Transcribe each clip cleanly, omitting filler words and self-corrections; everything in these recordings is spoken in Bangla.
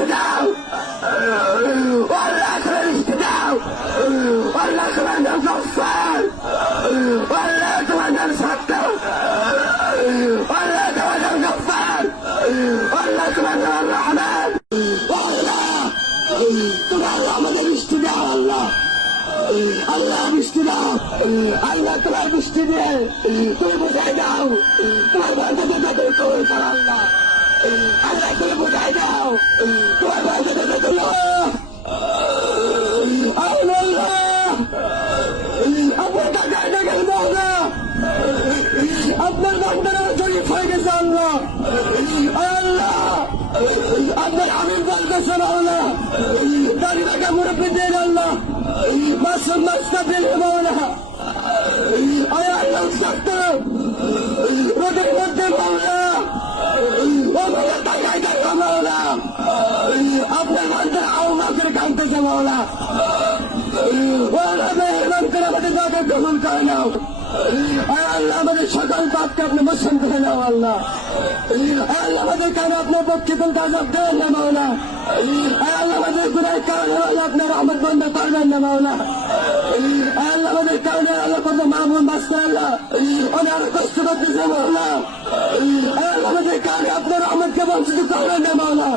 বৃষ্টি দাও, আল্লাহ তুমি বৃষ্টি দাও, আল্লাহ তোমার নাম গফফার, আল্লাহ তোমার নাম সত্তার, আল্লাহ তোমার নাম গফফার, আল্লাহ তোমার নাম রহমান, আল্লাহ তোমার আমাদের বৃষ্টি দাও, আল্লাহ আল্লাহ বৃষ্টি দাও, আল্লাহ তোমার বৃষ্টি দিয়ে তুমি বুঝাই দাও, তোমার বান্দাদের তুমি কবুল করো আল্লাহ, আল্লাহ তুমি বুঝাই দাও, তোমার বান্দাদের তুমি আপনার টাকা গেল না, আপনার বান্দারা শরীফ হয়ে গেছে আল্লাহ, আল্লাহ আপনার আমির বলতেছে না, দাঁড়িয়ে টাকা মুরব্বী দেন আল্লাহ, মাসুম মাস্তা দিল মাওলা, আয় আল্লাহ সত্য রোদের মধ্যে মাওলা, ওগুলো টাকায় দেখো মাওলা, আপনার বান্দারা আওয়াজের কাঁদতেছে মাওলা, ওরা মেহরবান করে আমাদের দাদা গ্রহণ করে নাও, আল্লাহ আমাদের সকল পাপকে আপনি মোচন করে নাও আল্লাহ, আল্লাহ আমাদের কারণে আপনার পক্ষে কোন কাজব দেন না মাওলা, আল্লাহ আমাদের গুনাহের কারণে আপনার রহমত বন্ধ করবেন না মাওলা, আল্লাহ আমাদের কারণে আল্লাহ কত মামুন বাঁচতে আল্লাহ উনি আরো কষ্ট করতেছে মাওলা, আল্লাহ আমাদের কারণে আপনার রহমতকে বঞ্চিত করবেন না মাওলা,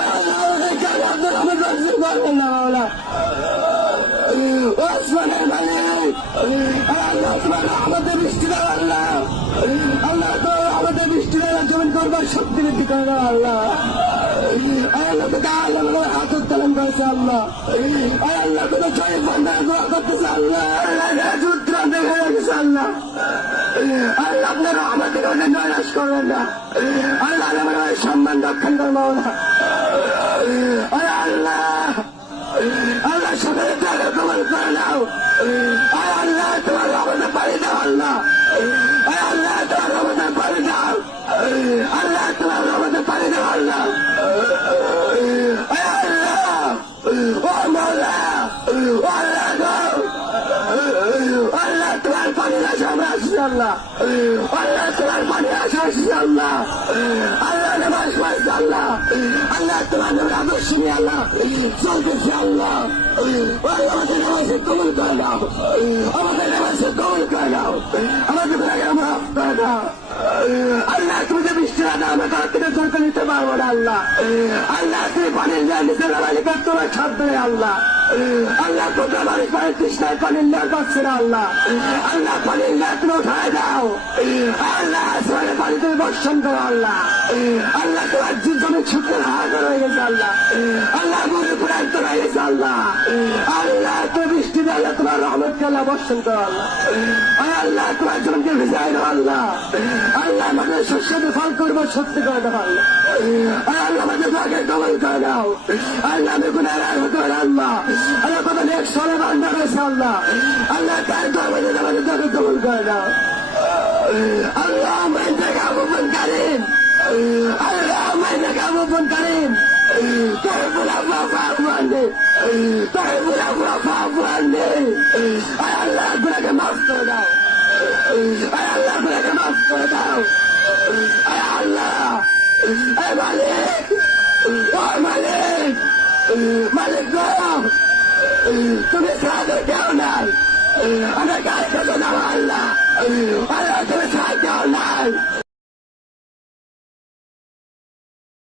আল্লাহ আমাদের কারণে আপনার রহমত বঞ্চিত করবেন না মাওলা, ওসমানের মালিক আল্লাহ তোমার আমাদের বৃষ্টি দাও আল্লাহ, আল্লাহ তো আমাদের বৃষ্টি দ্বারা জমিন করবার শক্তি বৃদ্ধি করো আল্লাহ, আল্লাহ তো আল্লাহ হাত উত্তোলন করেছে আল্লাহ, আল্লাহ তো ছয় বন্ধার দোয়া করতেছে আল্লাহ, আল্লাহ উত্তরান্ত হয়ে গেছে আল্লাহ, আল্লাহ আপনারা আমাদের অনেক নৈরাশ করবেন না, আল্লাহ আমার সম্মান রক্ষণ করবো না, আল্লাহ আল্লাহ সকলে তাহলে কবল করে নাও, আল্লাহ তোমার রহমতে পারি দাও আল্লাহ, আল্লাহ তোমার রহমতে পারি দাও, আল্লাহ তোমার রহমতে পারি দাও আল্লাহ, আল্লাহ ও মৌলা আল্লাহ আল্লাহ তোমার পানি আসা আমরা আসছি আল্লাহ, আল্লাহ তোমার পানি আসা আসছি আল্লাহ, আল্লাহ নামাজ পড়ছে আল্লাহ, আল্লাহ তোমার নামের আদর্শ নিয়ে আল্লাহ চলতেছে আল্লাহ, আমাদের নামাজে কবুল করে দাও, আমাদের নামাজে কবুল করে দাও, আমাদের মাফ করে দাও, আল্লাহ তুমি যে বৃষ্টি না দাও আমরা তার থেকে সরকার নিতে পারবো না আল্লাহ, আল্লাহ তুমি পানির নিচে নামাজি কাজ তোমার সাধ্য আল্লাহ, আল্লাহ তোমরা মানুষ পানির তৃষ্ণায় পানির নেওয়ার পাচ্ছে না আল্লাহ, আল্লাহ পানির নেওয়া তুমি উঠায় দাও, আল্লাহ আসমানে পানি তুমি বর্ষণ করো আল্লাহ, আল্লাহ তোমার জীবনে ছুটের হাজার হয়ে গেছে আল্লাহ, আল্লাহ গরু প্রান্ত হয়ে গেছে আল্লাহ, আল্লাহ তুমি বৃষ্টি দিয়ে আল্লাহ তোমার রহমতকে আল্লাহ বর্ষণ করো আল্লাহ, আল্লাহ তোমার জনকে ভিজাই দাও আল্লাহ, আল্লাহ আমাদের শস্যতে ফল করবো সত্যি করে দাও আল্লাহ, আল্লাহ আমাদের ভাগে কবল করে দাও, আল্লাহ আমি গুনাহগার হতে পারি আল্লাহ, আল্লাহ কত নেক সলে বান্দা রয়েছে আল্লাহ, আল্লাহ তার দরবারে আমাদের ভাগে কবল করে দাও, আল্লাহ मैं जगह ओपन करें, अल्लाह मैं जगह ओपन करें, तोहे बुला फाफाने, तोहे बुला फाफाने, अल्लाह गुनाह के माफ कर दो, अल्लाह गुनाह के माफ कर दो, अल्लाह मालिक, ओ मालिक, मालिक गो, तुम्हें साथ क्या नहीं, अगर क्या कर दो अल्लाह, अल्लाह तुम्हें साथ क्या नहीं।